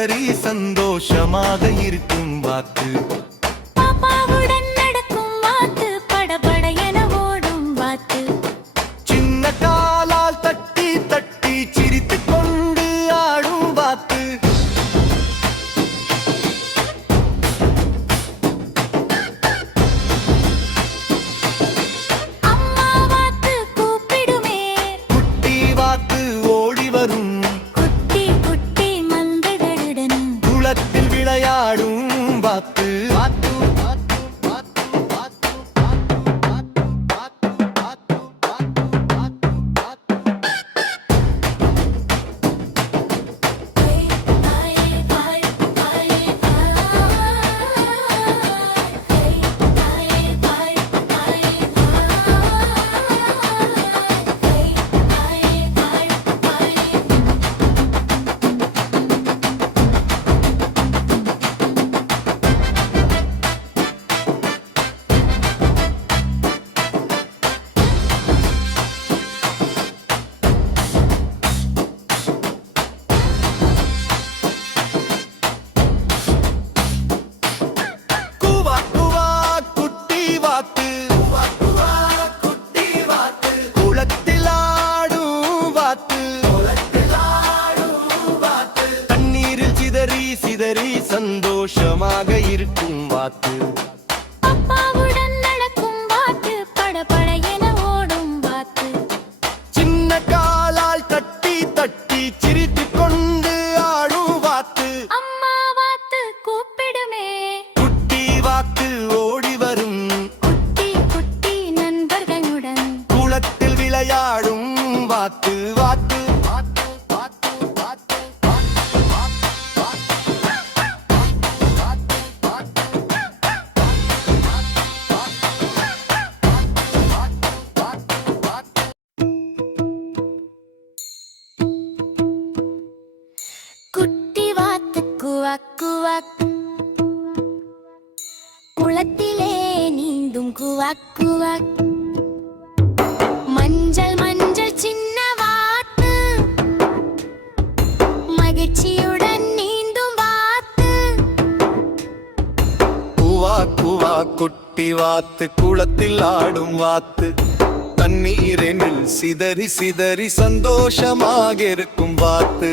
சிதறி சந்தோஷமாக இருக்கும் வாத்து. பாப்பாவுடன் நடக்கும் வாத்து, படபட என ஓடும் வாத்து. சின்ன காலால் தட்டி தட்டி சிரித்துக் கொண்டு ஆடும் வாத்து. அம்மா வாத்து கூப்பிடுமே, குட்டி வாத்து ஓடி வரும். குட்டி குட்டி மந்தைகளுடன் குளத்தில் விளையாடும் வாத்து. வாத்து வாத்து வாத்து வாத்து வாத்து வாத்து வாத்து வாத்து வாத்து. குவா குவா குட்டி வாத்து. குவா குவா குட்டி வாத்து. குளத்தில் ஆடும் வாத்து. குளத்தில் ஆடும் வாத்து. தண்ணீரில் சிதறி சிதறி சந்தோஷமாக இருக்கும் வாத்து. அப்பாவுடன் நடக்கும் வாத்து, படபட என ஓடும் வாத்து. சின்ன காலால் தட்டி தட்டி சிரித்துக் கொண்டு ஆடும் வாத்து. அம்மா வாத்து கூப்பிடுமே, குட்டி வாத்து ஓடி வரும். குட்டி குட்டி நண்பர்களுடன் குளத்தில் விளையாடும் வாத்து. வாத்து வாத்து வாத்து வாத்து வாத்து வாத்து குட்டி வாத்து குவாக் குவாக், குளத்திலே நீந்தும் குவாக் குவாக். மஞ்சள் மஞ்சள் சின்ன வாத்து, மகிழ்ச்சியுடன் நீந்தும் வாத்து. குவா குவா குட்டி வாத்து. குளத்தில் ஆடும் வாத்து. தண்ணீரினில் சிதறி சிதறி சந்தோஷமாக இருக்கும் வாத்து.